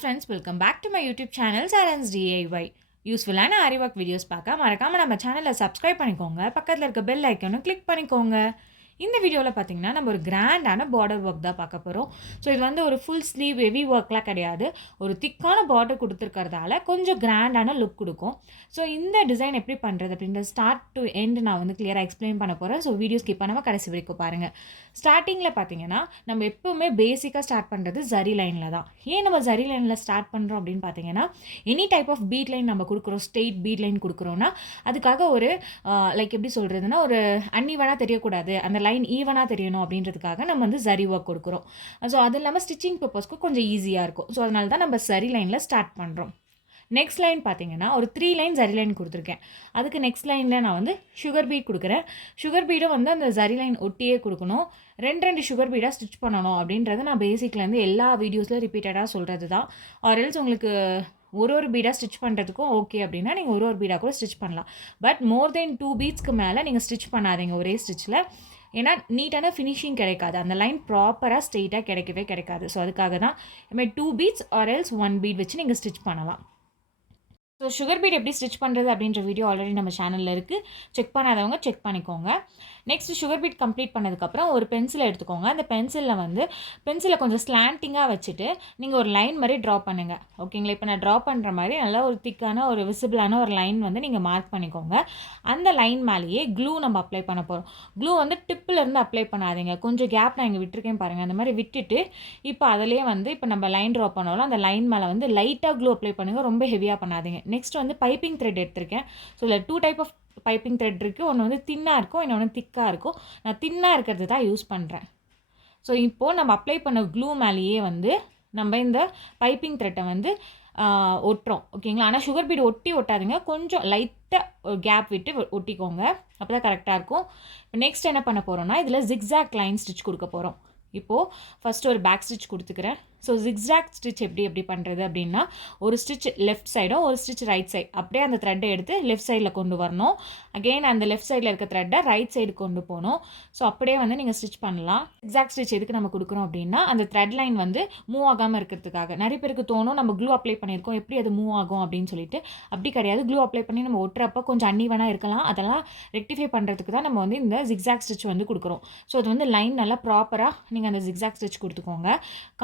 friends, welcome back to my YouTube channel Saran's DIY. யூஸ்ஃபுல்லான Aariwork videos பார்க்க மறக்காம நம்ம சேனலை சப்ஸ்கிரைப் பண்ணிக்கோங்க. பக்கத்தில் இருக்க பெல் ஐக்கனும் கிளிக் பண்ணிக்கோங்க. இந்த வீடியோவில் பார்த்தீங்கன்னா நம்ம ஒரு கிராண்டான பார்டர் ஒர்க் தான் பார்க்க போகிறோம். ஸோ இது வந்து ஒரு ஃபுல் ஸ்லீவ் ஹெவி ஒர்க்லாம் கிடையாது. ஒரு திக்கான பார்டர் கொடுத்துருக்கறதால கொஞ்சம் கிராண்டான லுக் கொடுக்கும். ஸோ இந்த டிசைன் எப்படி பண்ணுறது அப்படின்ற ஸ்டார்ட் டு எண்ட் நான் வந்து கிளியராக எக்ஸ்பிளைன் பண்ண போகிறேன். ஸோ வீடியோ ஸ்கிப் பண்ணாமல் கடைசி வரைக்கும் பாருங்கள். ஸ்டார்டிங்கில் பார்த்தீங்கன்னா நம்ம எப்போவுமே பேசிக்காக ஸ்டார்ட் பண்ணுறது ஜரி லைனில் தான். ஏன் நம்ம ஜரி லைனில் ஸ்டார்ட் பண்ணுறோம் அப்படின்னு பார்த்தீங்கன்னா any type of beat line நம்ம கொடுக்குறோம், ஸ்ட்ரெயிட் பீட் லைன் கொடுக்குறோன்னா அதுக்காக ஒரு லைக் எப்படி சொல்கிறதுனா ஒரு அன்இவனாக தெரியக்கூடாது, அந்த லைன் ஈவனாக தெரியணும் அப்படின்றதுக்காக நம்ம வந்து ஜரி ஒர்க் கொடுக்குறோம். ஸோ அது இல்லாமல் ஸ்டிச்சிங் பர்பஸ்க்கு கொஞ்சம் ஈஸியாக இருக்கும். ஸோ அதனால தான் நம்ம ஜரி லைனில் ஸ்டார்ட் பண்ணுறோம். நெக்ஸ்ட் லைன் பார்த்தீங்கன்னா ஒரு 3 லைன் ஜரி லைன் கொடுத்துருக்கேன். அதுக்கு நெக்ஸ்ட் லைனில் நான் வந்து சுகர் பீட் கொடுக்குறேன். சுகர் பீடும் வந்து அந்த ஜரி லைன் ஒட்டியே கொடுக்கணும். 2 சுகர் பீடாக ஸ்டிச் பண்ணணும் அப்படின்றது நான் பேசிக்லேருந்து எல்லா வீடியோஸில் ரிப்பீட்டடாக சொல்கிறது தான். ஆர்எல்ஸ் உங்களுக்கு ஒரு பீடாக ஸ்டிச் பண்ணுறதுக்கும் ஓகே அப்படின்னா நீங்கள் ஒரு பீடாக கூட ஸ்டிச் பண்ணலாம். பட் மோர் தென் 2 பீட்ஸ்க்கு மேலே நீங்கள் ஸ்டிச் பண்ணாதீங்க ஒரே ஸ்டிச்சில். ஏன்னா நீட்டான ஃபினிஷிங் கிடைக்காது, அந்த லைன் ப்ராப்பராக ஸ்ட்ரெயிட்டாக கிடைக்காது. ஸோ அதுக்காக தான் இதுமாதிரி 2 பீட்ஸ் ஆர்எல்ஸ் 1 பீட் வச்சு நீங்கள் ஸ்டிச் பண்ணலாம். ஸோ சுகர் பீட் எப்படி ஸ்டிச் பண்ணுறது அப்படின்ற வீடியோ ஆல்ரெடி நம்ம சேனலில் இருக்குது. செக் பண்ணாதவங்க செக் பண்ணிக்கோங்க. நெக்ஸ்ட் சுகர் பீட் கம்ப்ளீட் பண்ணதுக்கப்புறம் ஒரு பென்சிலை எடுத்துக்கோங்க. அந்த பென்சிலை கொஞ்சம் ஸ்லாண்டிங்காக வச்சுட்டு நீங்கள் ஒரு லைன் மாதிரி ட்ரா பண்ணுங்கள். ஓகேங்களா? இப்போ நான் ட்ரா பண்ணுற மாதிரி நல்லா ஒரு திக்கான ஒரு விசிபிளான ஒரு லைன் வந்து நீங்கள் மார்க் பண்ணிக்கோங்க. அந்த லைன் மேலேயே க்ளூ நம்ம அப்ளை பண்ண போகிறோம். க்ளூ வந்து டிப்பிலேருந்து அப்ளை பண்ணாதீங்க, கொஞ்சம் கேப் நான் இங்கே விட்டுருக்கேன் பாருங்கள். அந்த மாதிரி விட்டுட்டு இப்போ அதிலே வந்து இப்போ நம்ம லைன் ட்ரா பண்ணோம்ல அந்த லைன் மேலே வந்து லைட்டாக க்ளூ அப்ளை பண்ணுங்கள், ரொம்ப ஹெவியாக பண்ணாதீங்க. நெக்ஸ்ட் வந்து பைப்பிங் த்ரெட் எடுத்திருக்கேன். ஸோ இதில் 2 டைப் ஆஃப் பைப்பிங் த்ரெட் இருக்குது. ஒன்று வந்து தின்னாக இருக்கும், இன்னொன்று திக்காக இருக்கும். நான் தின்னாக இருக்கிறது தான் யூஸ் பண்ணுறேன். ஸோ இப்போது நம்ம அப்ளை பண்ண க்ளூ மேலேயே வந்து நம்ம இந்த பைப்பிங் த்ரெட்டை வந்து ஒட்டுறோம். ஓகேங்களா? ஆனால் சுகர் பீட் ஒட்டாதுங்க, கொஞ்சம் லைட்டாக கேப் விட்டு ஒட்டிக்கோங்க, அப்போ தான் கரெக்டாக இருக்கும். இப்போ நெக்ஸ்ட் என்ன பண்ண போகிறோம்னா இதில் ஜிக்ஸாக் லைன் ஸ்டிச் கொடுக்க போகிறோம். இப்போது ஃபஸ்ட்டு ஒரு பேக் ஸ்டிச் கொடுத்துக்கிறேன். ஸோ ஜிக்ஸாக் ஸ்டிச் எப்படி பண்ணுறது அப்படின்னா ஒரு ஸ்டிச் லெஃப்ட் சைடும் ஒரு ஸ்டிச் ரைட் சைடு அப்படியே அந்த த்ரெட்டை எடுத்து லெஃப்ட் சைடில் கொண்டு வரணும். அகெயின் அந்த லெஃப்ட் சைடில் இருக்க த்ரெட்டை ரைட் சைடு கொண்டு போகணும். ஸோ அப்படியே வந்து நீங்கள் ஸ்டிச் பண்ணலாம். ஜிக்ஸாக் ஸ்டிச் எதுக்கு நம்ம கொடுக்குறோம் அப்படின்னா அந்த த்ரெட் லைன் வந்து மூவ் ஆகாமல் இருக்கிறதுக்காக. நிறைய பேருக்கு தோணும் நம்ம க்ளூ அப்ளை பண்ணியிருக்கோம் எப்படி அது மூவ் ஆகும் அப்படின்னு சொல்லிட்டு. அப்படி கிடையாது. க்ளூ அப்ளை பண்ணி நம்ம ஒட்டுறப்போ கொஞ்சம் அன்இவனாக இருக்கலாம், அதெல்லாம் ரெக்டிஃபை பண்ணுறதுக்கு தான் நம்ம வந்து இந்த ஜிக்ஸாக் ஸ்டிச் வந்து கொடுக்குறோம். ஸோ அது வந்து லைன் நல்லா ப்ராப்பராக நீங்கள் அந்த ஜிக்ஸாக் ஸ்டிச் கொடுத்துக்கோங்க.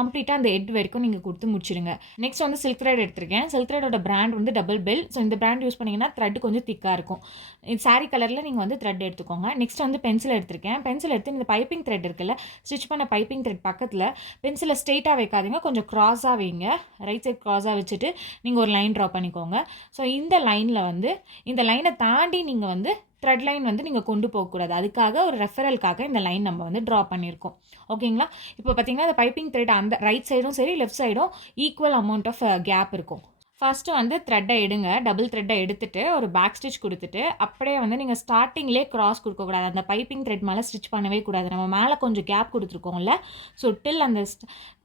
கம்ப்ளீட்டாக அந்த எட் வரைக்கும் நீங்கள் கொடுத்து முடிச்சிடுங்க. நெக்ஸ்ட் வந்து சில்க் த்ரெட் எடுத்திருக்கேன். சில்க் த்ரெட்டோட பிராண்ட் வந்து டபுள் பெல். ஸோ இந்த பிராண்ட் யூஸ் பண்ணிங்கன்னா த்ரெட் கொஞ்சம் திக்காக இருக்கும். சாரி கலரில் நீங்கள் வந்து த்ரெட் எடுத்துக்கோங்க. நெக்ஸ்ட் வந்து பென்சில் எடுத்திருக்கேன். பென்சில் எடுத்து இந்த பைப்பிங் த்ரெட் இருக்குல்ல, ஸ்டிச் பண்ண பைப்பிங் த்ரெட் பக்கத்தில் பென்சிலை ஸ்ட்ரெயிட்டாக வைக்காதீங்க, கொஞ்சம் க்ராஸாக வைங்க. ரைட் சைட் க்ராஸாக வச்சுட்டு நீங்கள் ஒரு லைன் ட்ரா பண்ணிக்கோங்க. ஸோ இந்த லைனில் வந்து இந்த லைனை தாண்டி நீங்கள் வந்து த்ரெட் லைன் வந்து நீங்கள் கொண்டு போகக்கூடாது. அதுக்காக ஒரு ரெஃபரலுக்காக இந்த லைன் நம்ம வந்து ட்ரா பண்ணியிருக்கோம். ஓகேங்களா? இப்போ பார்த்தீங்கன்னா அந்த பைப்பிங் த்ரெட் அந்த ரைட் சைடும் சரி லெஃப்ட் சைடும் ஈக்குவல் அமௌண்ட் ஆஃப் கேப் இருக்கும். ஃபஸ்ட்டு வந்து த்ரெட்டை எடுங்க, டபுள் த்ரெட்டை எடுத்துகிட்டு ஒரு பேக் ஸ்டிச் கொடுத்துட்டு அப்படியே வந்து நீங்கள் ஸ்டார்டிங்லேயே க்ராஸ் கொடுக்கக்கூடாது. அந்த பைப்பிங் த்ரெட் மேலே ஸ்டிச் பண்ணவே கூடாது. நம்ம மேலே கொஞ்சம் கேப் கொடுத்துருக்கோம்ல, ஸோ டில் அந்த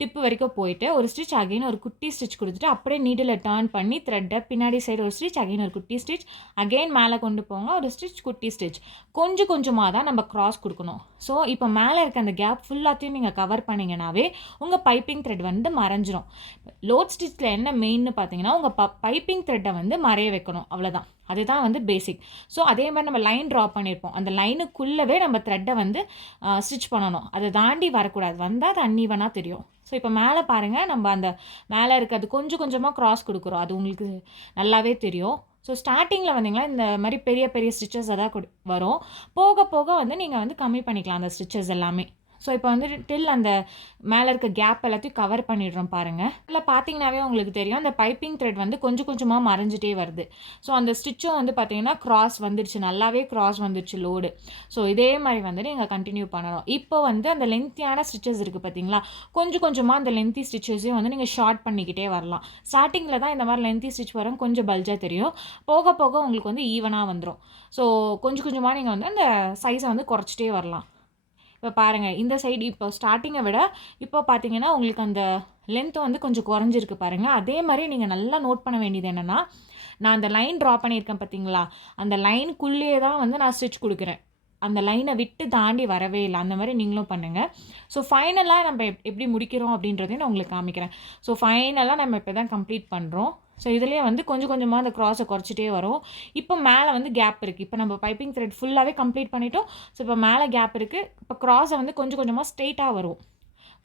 டிப்பு வரைக்கும் போயிட்டு ஒரு ஸ்டிச் அகைன் ஒரு குட்டி ஸ்டிச் கொடுத்துட்டு அப்படியே நீடில் டர்ன் பண்ணி த்ரெட்டை பின்னாடி சைடு ஒரு ஸ்டிச் அகைன் ஒரு குட்டி ஸ்டிச் அகைன் மேலே கொண்டு போங்க, ஒரு ஸ்டிச் குட்டி ஸ்டிச். கொஞ்சம் கொஞ்சமாக தான் நம்ம க்ராஸ் கொடுக்கணும். ஸோ இப்போ மேலே இருக்க அந்த கேப் ஃபுல்லாத்தையும் நீங்கள் கவர் பண்ணிங்கனாவே உங்கள் பைப்பிங் த்ரெட் வந்து மறைஞ்சிரும். லோட் ஸ்டிச்சில் என்ன மெயின்னு பார்த்தீங்கன்னா உங்கள் பைப்பிங் த்ரெட்டை வந்து மறைய வைக்கணும், அவ்வளோதான். அதுதான் வந்து பேசிக். ஸோ அதே மாதிரி நம்ம லைன் ட்ரா பண்ணியிருப்போம், அந்த லைனுக்குள்ளவே நம்ம த்ரெட்டை வந்து ஸ்டிச் பண்ணணும். அதை தாண்டி வரக்கூடாது, வந்தால் அது அன்இவனாக தெரியும். ஸோ இப்போ மேலே பாருங்கள், நம்ம அந்த மேலே இருக்கிறது கொஞ்சம் கொஞ்சமாக க்ராஸ் கொடுக்குறோம், அது உங்களுக்கு நல்லாவே தெரியும். ஸோ ஸ்டார்டிங்கில் வந்தீங்கன்னா இந்த மாதிரி பெரிய பெரிய ஸ்டிச்சஸ் தான் வரும். போக போக வந்து நீங்கள் வந்து கம்மி பண்ணிக்கலாம் அந்த ஸ்டிச்சஸ் எல்லாமே. ஸோ இப்போ வந்து டில் அந்த மேலே இருக்க கேப் எல்லாத்தையும் கவர் பண்ணிடுறோம் பாருங்கள். இல்லை பார்த்தீங்கன்னாவே உங்களுக்கு தெரியும் அந்த பைப்பிங் த்ரெட் வந்து கொஞ்சம் கொஞ்சமாக மறைஞ்சிட்டே வருது. ஸோ அந்த ஸ்டிச்சும் வந்து பார்த்தீங்கன்னா க்ராஸ் வந்துடுச்சு, நல்லாவே க்ராஸ் வந்துடுச்சு லோடு. ஸோ இதே மாதிரி வந்து நீங்கள் கண்டினியூ பண்ணணும். இப்போ வந்து அந்த லென்த்தியான ஸ்டிச்சஸ் இருக்குது பார்த்தீங்களா, கொஞ்சம் கொஞ்சமாக அந்த லென்த்தி ஸ்டிச்சஸையும் வந்து நீங்கள் ஷார்ட் பண்ணிக்கிட்டே வரலாம். ஸ்டார்டிங்கில் தான் இந்த மாதிரி லென்த்தி ஸ்டிச் வரும், கொஞ்சம் பல்ஜாக தெரியும். போக போக உங்களுக்கு வந்து ஈவனாக வந்துடும். ஸோ கொஞ்சம் கொஞ்சமாக நீங்கள் வந்து அந்த சைஸை வந்து குறைச்சிட்டே வரலாம். இப்போ பாருங்கள் இந்த சைடு இப்போ ஸ்டார்டிங்கை விட இப்போ பார்த்தீங்கன்னா உங்களுக்கு அந்த லென்த்து வந்து கொஞ்சம் குறைஞ்சிருக்கு பாருங்கள். அதே மாதிரி நீங்கள் நல்லா நோட் பண்ண வேண்டியது என்னென்னா, நான் அந்த லைன் ட்ரா பண்ணியிருக்கேன் பார்த்தீங்களா, அந்த லைனுக்குள்ளேயே தான் வந்து நான் ஸ்டிச் கொடுக்குறேன். அந்த லைனை விட்டு தாண்டி வரவே இல்லை. அந்த மாதிரி நீங்களும் பண்ணுங்கள். ஸோ ஃபைனலாக நம்ம எப்படி முடிக்கிறோம் அப்படின்றதையும் நான் உங்களுக்கு காமிக்கிறேன். ஸோ ஃபைனலாக நம்ம இப்போ தான் கம்ப்ளீட் பண்ணுறோம். ஸோ இதுலேயே வந்து கொஞ்சம் கொஞ்சமாக அந்த க்ராஸை குறைச்சிட்டே வரும். இப்போ மேலே வந்து கேப் இருக்குது. இப்போ நம்ம பைப்பிங் த்ரெட் ஃபுல்லாகவே கம்ப்ளீட் பண்ணிட்டோம். ஸோ இப்போ மேலே கேப் இருக்குது. இப்போ க்ராஸை வந்து கொஞ்சம் கொஞ்சமாக ஸ்ட்ரெயிட்டாக வரும்.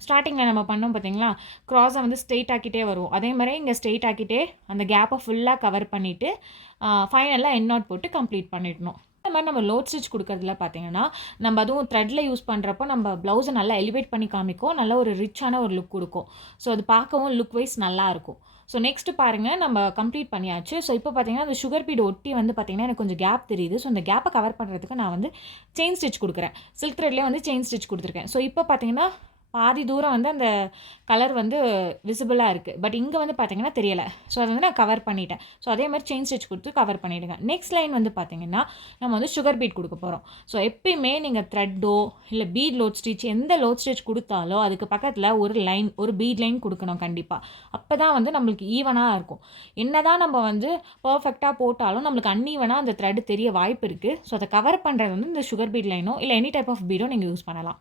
ஸ்டார்டிங்கில் நம்ம பண்ணோம் பார்த்தீங்களா, க்ராஸை வந்து ஸ்ட்ரெயிட் ஆக்கிட்டே வரும். அதே மாதிரி இங்கே ஸ்ட்ரெயிட் ஆக்கிட்டே அந்த கேப்பை ஃபுல்லாக கவர் பண்ணிவிட்டு ஃபைனலாக எண்ட் நாட் போட்டு கம்ப்ளீட் பண்ணிடணும். இந்த மாதிரி நம்ம லோட் ஸ்டிச் கொடுக்கறதுல பார்த்தீங்கன்னா, நம்ம அதுவும் த்ரெட்டில் யூஸ் பண்ணுறப்போ நம்ம ப்ளவுஸை நல்லா எலிவேட் பண்ணி காமிக்கும். நல்ல ஒரு ரிச்சான ஒரு லுக் கொடுக்கும். ஸோ அது பார்க்கவும் லுக் வைஸ் நல்லாயிருக்கும். ஸோ நெக்ஸ்ட்டு பாருங்கள், நம்ம கம்ப்ளீட் பண்ணியாச்சு. ஸோ இப்போ பார்த்தீங்கன்னா அந்த சுகர் பீட் ஒட்டி வந்து பார்த்தீங்கன்னா எனக்கு கொஞ்சம் கேப் தெரியுது. ஸோ அந்த கேப்பை கவர் பண்ணுறதுக்கு நான் வந்து செயின் ஸ்டிச் கொடுக்குறேன். சில்க் த்ரெட்லேயே வந்து செயின் ஸ்டிச் கொடுத்துருக்கேன். ஸோ இப்போ பார்த்தீங்கன்னா பாதி தூரம் வந்து அந்த கலர் வந்து விசிபிளாக இருக்குது. பட் இங்கே வந்து பார்த்தீங்கன்னா தெரியலை. ஸோ அதை வந்து நான் கவர் பண்ணிட்டேன். ஸோ அதே மாதிரி செயின் ஸ்டிச் கொடுத்து கவர் பண்ணிவிடுங்க. நெக்ஸ்ட் லைன் வந்து பார்த்தீங்கன்னா நம்ம வந்து சுகர் பீட் கொடுக்க போகிறோம். ஸோ எப்பயுமே நீங்கள் த்ரெட்டோ இல்லை பீட் லோட் ஸ்டிச் எந்த லோட் ஸ்டிச் கொடுத்தாலோ அதுக்கு பக்கத்தில் ஒரு லைன், ஒரு பீட் லைன் கொடுக்கணும் கண்டிப்பாக. அப்போ தான் வந்து நம்மளுக்கு ஈவனாக இருக்கும். என்ன தான் நம்ம வந்து பர்ஃபெக்டாக போட்டாலும் நம்மளுக்கு அன்ஈவனாக அந்த த்ரெட் தெரிய வாய்ப்பு இருக்குது. ஸோ அதை கவர் பண்ணுறது வந்து இந்த சுகர் பீட் லைனோ இல்லை எனி டைப் ஆஃப் பீடோ நீங்கள் யூஸ் பண்ணலாம்.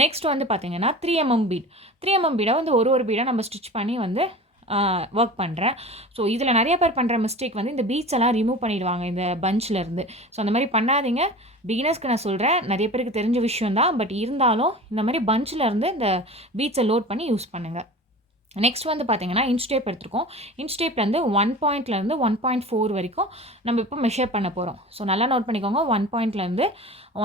நெக்ஸ்ட் வந்து பார்த்தீங்கன்னா 3mm பீட். 3mm பீடை வந்து ஒரு பீடை நம்ம ஸ்டிச் பண்ணி வந்து ஒர்க் பண்ணுறேன். ஸோ இதில் நிறைய பேர் பண்ணுற மிஸ்டேக் வந்து இந்த பீட்ஸ் எல்லாம் ரிமூவ் பண்ணிடுவாங்க இந்த பஞ்சிலேருந்து. ஸோ அந்த மாதிரி பண்ணாதீங்க. பிகினர்ஸ்க்கு நான் சொல்கிறேன், நிறைய பேருக்கு தெரிஞ்ச விஷயம் தான். பட் இருந்தாலும் இந்த மாதிரி பஞ்சிலேருந்து இந்த பீட்ஸை லோட் பண்ணி யூஸ் பண்ணுங்கள். நெக்ஸ்ட் வந்து பார்த்தீங்கன்னா இன்ச் டேப் எடுத்துருக்கோம். இன்ச் டேப்லேருந்து 1 பாயிண்ட்லேருந்து 1.4 வரைக்கும் நம்ம இப்போ மெஷர் பண்ண போகிறோம். ஸோ நல்லா நோட் பண்ணிக்கோங்க. 1 பாயிண்ட்லேருந்து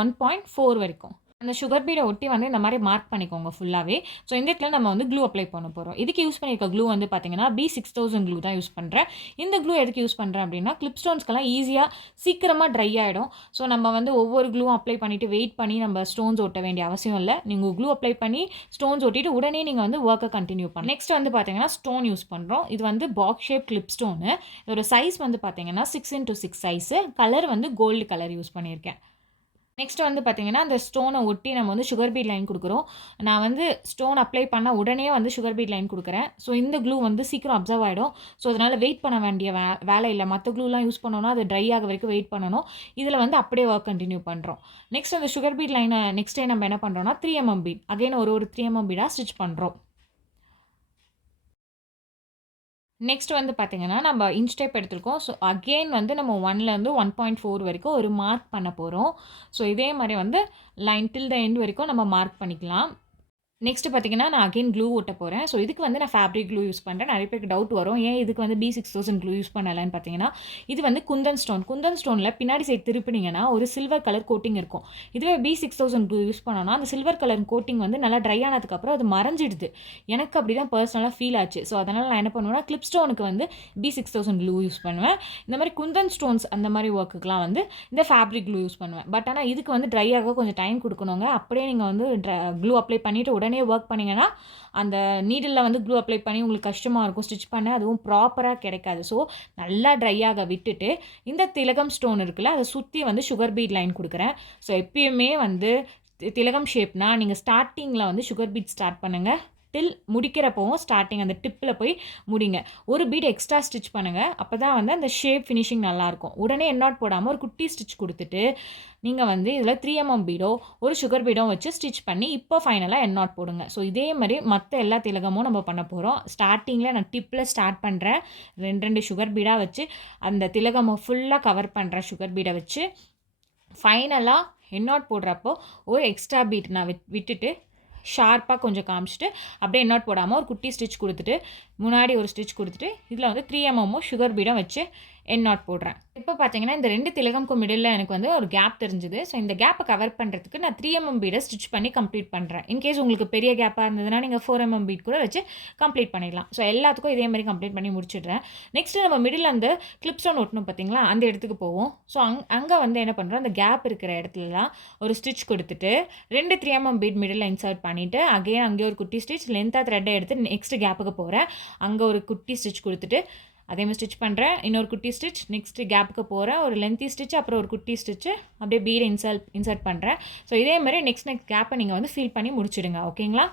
1.4 வரைக்கும் அந்த சுகர் பீடை ஒட்டி வந்து இந்த மாதிரி மார்க் பண்ணிக்கோங்க ஃபுல்லாகவே. ஸோ இந்த இடத்துல நம்ம வந்து க்ளூ அப்ளை பண்ண போகிறோம். இதுக்கு யூஸ் பண்ணியிருக்க க்ளூ வந்து பார்த்தீங்கன்னா B6000 க்ளூ தான் யூஸ் பண்ணுறேன். இந்த க்ளூ எதுக்கு யூஸ் பண்ணுறேன் அப்படின்னா கிளிப் ஸ்டோன்ஸ்க்கெல்லாம் ஈஸியாக சீக்கிரமாக ட்ரை ஆகிடும். ஸோ நம்ம வந்து ஒவ்வொரு க்ளூவும் அப்ளை பண்ணிவிட்டு வெயிட் பண்ணி நம்ம ஸ்டோன்ஸ் ஒட்ட வேண்டிய அவசியம் இல்லை. நீங்கள் க்ளூ அப்ளை பண்ணி ஸ்டோன்ஸ் ஒட்டிட்டு உடனே நீங்கள் வந்து ஒர்க்கை கண்டினியூ பண்ணலாம். நெக்ஸ்ட் வந்து பார்த்தீங்கன்னா ஸ்டோன் யூஸ் பண்ணுறோம். இது வந்து பாக்ஸ் ஷேப் கிளிப் ஸ்டோனு. இதோட சைஸ் வந்து பார்த்தீங்கன்னா 6x6 சைஸு. கலர் வந்து கோல்டு கலர் யூஸ் பண்ணியிருக்கேன். நெக்ஸ்ட் வந்து பார்த்தீங்கன்னா அந்த ஸ்டோனை ஒட்டி நம்ம வந்து சுகர் பீட் லைன் கொடுக்குறோம். நான் வந்து ஸ்டோன் அப்ளை பண்ண உடனே வந்து சுகர் பீட் லைன் கொடுக்குறேன். ஸோ இந்த க்ளூ வந்து சீக்கிரம் அப்சர்வ் ஆகிடும். ஸோ அதனால் வெயிட் பண்ண வேண்டிய வேலை இல்லை. மற்ற க்ளூலாம் யூஸ் பண்ணோன்னா அது ட்ரை ஆக வரைக்கும் வெயிட் பண்ணணும். இதில் வந்து அப்படியே ஒர்க் கண்டினியூ பண்ணுறோம். நெக்ஸ்ட் அந்த சுகர் பீட் லைனை நெக்ஸ்ட் டே நம்ம என்ன பண்ணுறோம்னா 3mm பீட் அகைன் ஒரு 3mm பீடாக ஸ்டிச் பண்ணுறோம். நெக்ஸ்ட் வந்து பார்த்தீங்கன்னா நம்ம இன்ச் டேப் எடுத்துருக்கோம். ஸோ அகெயின் வந்து நம்ம 1லேருந்து 1.4 வரைக்கும் ஒரு மார்க் பண்ண போகிறோம். ஸோ இதே மாதிரி வந்து லைன் டில் த எண்ட் வரைக்கும் நம்ம மார்க் பண்ணிக்கலாம். நெக்ஸ்ட் பார்த்தீங்கன்னா நான் அகைன் க்ளூ ஒட்ட போகிறேன். ஸோ இதுக்கு வந்து நான் ஃபேப்ரிக் க்ளூ யூஸ் பண்ணுறேன். நிறைய பேருக்கு டவுட் வரும், ஏன் இதுக்கு வந்து B6000 க்ளூ யூஸ் பண்ணலான்னு பார்த்தீங்கன்னா, இது வந்து குந்தன் ஸ்டோன். குந்தன் ஸ்டோனில் பின்னாடி சைடு திருப்பினீங்கன்னா ஒரு சில்வர் கலர் கோட்டிங் இருக்கும். இதுவே B6000 க்ளூ யூஸ் பண்ணோன்னா அந்த சில்வர் கலர் கோட்டிங் வந்து நல்லா ட்ரை ஆனதுக்கப்புறம் அது மறைஞ்சிடுது. எனக்கு அப்படி தான் பர்சனலாக ஃபீல் ஆச்சு. ஸோ அதனால் நான் என்ன பண்ணுவேன்னா கிளிப் ஸ்டோனுக்கு வந்து B6000 க்ளூ யூஸ் பண்ணுவேன். இந்த மாதிரி குந்தன் ஸ்டோன்ஸ் அந்த மாதிரி ஒர்க்குக்கெலாம் வந்து இந்த ஃபேப்ரிக் க்ளூ யூஸ் பண்ணுவேன். பட் ஆனால் இதுக்கு வந்து ட்ரை ஆக கொஞ்சம் டைம் கொடுக்கணுங்க. அப்படியே நீங்கள் வந்து க்ளூ அப்ளை பண்ணிவிட்டு உடனே ஒர்க் பண்ணிங்கன்னா அந்த நீடிலில் வந்து க்ளூ அப்ளை பண்ணி உங்களுக்கு கஷ்டமாக இருக்கும் ஸ்டிச் பண்ண. அதுவும் ப்ராப்பராக கிடைக்காது. ஸோ நல்லா ட்ரை ஆக விட்டுட்டு இந்த திலகம் ஸ்டோன் இருக்குல்ல அதை சுற்றி வந்து சுகர் பீட் லைன் கொடுக்குறேன். ஸோ எப்பயுமே வந்து திலகம் ஷேப்னா நீங்கள் ஸ்டார்டிங்கில் வந்து சுகர் பீட் ஸ்டார்ட் பண்ணுங்கள். டில் முடிக்கிறப்பவும் ஸ்டார்டிங் அந்த டிப்பில் போய் முடிங்க. ஒரு பீட் எக்ஸ்ட்ரா ஸ்டிச் பண்ணுங்கள். அப்போ தான் வந்து அந்த ஷேப் ஃபினிஷிங் நல்லாயிருக்கும். உடனே எண்ட் நாட் போடாமல் ஒரு குட்டி ஸ்டிச் கொடுத்துட்டு நீங்கள் வந்து இதில் 3mm பீடோ ஒரு சுகர் பீடோ வச்சு ஸ்டிச் பண்ணி இப்போ ஃபைனலாக எண்ட் நாட் போடுங்க. ஸோ இதே மாதிரி மற்ற எல்லா திலகமும் நம்ம பண்ண போகிறோம். ஸ்டார்டிங்கில் நான் டிப்பில் ஸ்டார்ட் பண்ணுறேன். 2 சுகர் பீடாக வச்சு அந்த திலகமை ஃபுல்லாக கவர் பண்ணுறேன் சுகர் பீடை வச்சு. ஃபைனலாக எண்ட் நாட் போடுறப்போ ஒரு எக்ஸ்ட்ரா பீட் நான் விட்டுட்டு ஷார்ப்பாக கொஞ்சம் காமிச்சிட்டு அப்படியே எண்ட் நாட் போடாமல் ஒரு குட்டி ஸ்டிச் கொடுத்துட்டு முன்னாடி ஒரு ஸ்டிச் கொடுத்துட்டு இதில் வந்து 3mm சுகர் பீடம் வச்சு எண்ட் நாட் போடுறேன். இப்போ பார்த்தீங்கன்னா இந்த 2 திலகம்க்கும் மிடில் எனக்கு வந்து ஒரு கேப் தெரிஞ்சுது. ஸோ இந்த கேப்பை கவர் பண்ணுறதுக்கு நான் 3mm பீடை ஸ்டிச் பண்ணி கம்ப்ளீட் பண்ணுறேன். இன்கேஸ் உங்களுக்கு பெரிய கேப்பாக இருந்ததுன்னா நீங்கள் 4mm பீட் கூட வச்சு கம்ப்ளீட் பண்ணிடலாம். ஸோ எல்லாத்துக்கும் இதே மாதிரி கம்ப்ளீட் பண்ணி முடிச்சிடுறேன். நெக்ஸ்ட்டு நம்ம மிடில் அந்த கிளிப் ஸ்டோன் ஒட்டணும் பார்த்தீங்களா, அந்த இடத்துக்கு போவோம். ஸோ அங்கே வந்து என்ன பண்ணுறோம், அந்த கேப் இருக்கிற இடத்துலலாம் ஒரு ஸ்டிச் கொடுத்துட்டு 2 3mm பீட் மிடில் இன்சர்ட் பண்ணிவிட்டு அங்கேயே ஒரு குட்டி ஸ்டிச் லென்த்தாக த்ரெட்டை எடுத்து நெக்ஸ்ட் கேப்புக்கு போகிறேன். அங்கே ஒரு குட்டி ஸ்டிச் கொடுத்துட்டு அதேமாதிரி ஸ்டிச் பண்ணுறேன். இன்னொரு குட்டி ஸ்டிச் நெக்ஸ்ட்டு கேப்புக்கு போகிறேன். ஒரு லென்த்தி ஸ்டிச் அப்புறம் ஒரு குட்டி ஸ்டிச்சு அப்படியே பீடை இன்சர்ட் பண்ணுறேன். ஸோ இதே மாதிரி நெக்ஸ்ட் கேப்பை நீங்கள் வந்து ஃபில் பண்ணி முடிச்சிடுங்க. ஓகேங்களா?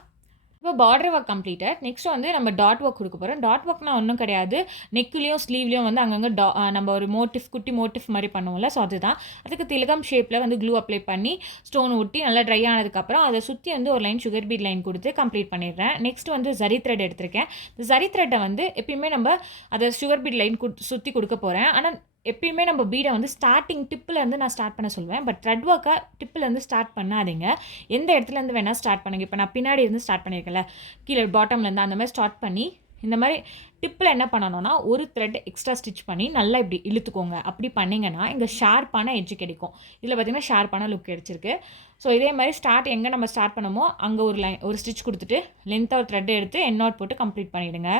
இப்போ பார்டர் ஒர்க் கம்ப்ளீட்டட். நெக்ஸ்ட் வந்து நம்ம டாட் ஒர்க் கொடுக்க போகிறோம். டாட் ஒர்க்னா ஒன்றும் கிடையாது. நெக்லேயும் ஸ்லீவ்லேயும் வந்து அங்கங்கே நம்ம ஒரு மோட்டிஃப் குட்டி மோட்டிஃப் மாதிரி பண்ணுவோம்ல, ஸோ அதுதான். அதுக்கு திலகம் ஷேப்பில் வந்து க்ளூ அப்ளை பண்ணி ஸ்டோன் ஒட்டி நல்லா ட்ரை ஆனதுக்கப்புறம் அதை சுற்றி வந்து ஒரு லைன் சுகர் பீட் லைன் கொடுத்து கம்ப்ளீட் பண்ணிடுறேன். நெக்ஸ்ட் வந்து ஜரி த்ரெட் எடுத்திருக்கேன். இந்த ஜரி த்ரெட்டை வந்து எப்பயுமே நம்ம அதை சுகர் பீட் லைன் சுற்றி கொடுக்க போகிறேன். ஆனால் எப்பயுமே நம்ம பீடை வந்து ஸ்டார்டிங் டிப்பிலேருந்து நான் ஸ்டார்ட் பண்ண சொல்லுவேன். பட் த்ரெட் ஒர்க்கை டிப்பிலேருந்து ஸ்டார்ட் பண்ணாதீங்க. எந்த இடத்துலேருந்து வேணால் ஸ்டார்ட் பண்ணுங்கள். இப்போ நான் பின்னாடி இருந்து ஸ்டார்ட் பண்ணியிருக்கேன்ல, கீழே பாட்டம்லேருந்து அந்த மாதிரி ஸ்டார்ட் பண்ணி இந்த மாதிரி டிப்பில் என்ன பண்ணணும்னா ஒரு த்ரெட் எக்ஸ்ட்ரா ஸ்டிச் பண்ணி நல்லா இப்படி இழுத்துக்கோங்க. அப்படி பண்ணிங்கன்னா இங்கே ஷார்ப்பான எட்ஜ் கிடைக்கும். இதில் பார்த்திங்கன்னா ஷார்ப்பான லுக் கிடைச்சிருக்கு. ஸோ இதே மாதிரி எங்கே நம்ம ஸ்டார்ட் பண்ணமோ அங்கே ஒரு ஸ்டிச் கொடுத்துட்டு லென்த்தாக ஒரு த்ரெட் எடுத்து எண்ட் நாட் போட்டு கம்ப்ளீட் பண்ணிவிடுங்க.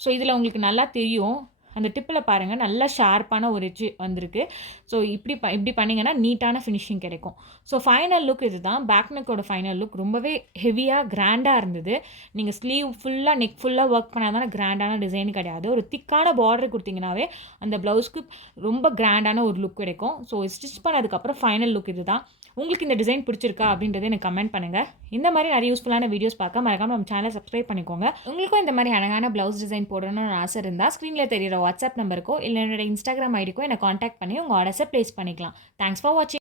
ஸோ இதில் உங்களுக்கு நல்லா தெரியும், அந்த டிப்பில் பாருங்கள் நல்லா ஷார்ப்பான ஒரு எட்ஜ் வந்திருக்கு. ஸோ இப்படி பண்ணிங்கன்னா நீட்டான ஃபினிஷிங் கிடைக்கும். ஸோ ஃபைனல் லுக் இது தான். பேக் நெக்கோட ஃபைனல் லுக் ரொம்பவே ஹெவியாக கிராண்டாக இருந்தது. நீங்கள் ஸ்லீவ் ஃபுல்லாக நெக் ஃபுல்லாக ஒர்க் பண்ணால் தானே கிராண்டான டிசைன் கிடையாது. ஒரு திக்கான பார்டர் கொடுத்தீங்கன்னாவே அந்த ப்ளவுஸ்க்கு ரொம்ப கிராண்டான ஒரு லுக் கிடைக்கும். ஸோ ஸ்டிச் பண்ணதுக்கப்புறம் ஃபைனல் லுக் இது தான். உங்களுக்கு இந்த டிசைன் பிடிச்சிருக்கா அப்படின்றத எனக்கு கமெண்ட் பண்ணுங்கள். இந்த மாதிரி நிறைய யூஸ்ஃபுல்லான வீடியோஸ் பார்க்க மறக்காம நம்ம சேனலை சப்ஸ்கிரைப் பண்ணிக்கோங்க. உங்களுக்கும் இந்த மாதிரி அழகான ப்ளவுஸ் டிசைன் போடணும்னு ஆசை இருந்தால் ஸ்க்ரீனில் தெரியிற வாட்ஸ்அப் நம்பருக்கோ இல்லை என்னோட இன்ஸ்டாகிராம் ஐடிக்கோ என்னை காண்டாக்ட் பண்ணி உங்கள் ஆர்டர்ஸை ப்ளேஸ் பண்ணிக்கலாம். தேங்க்ஸ் ஃபார் வாட்சிங்.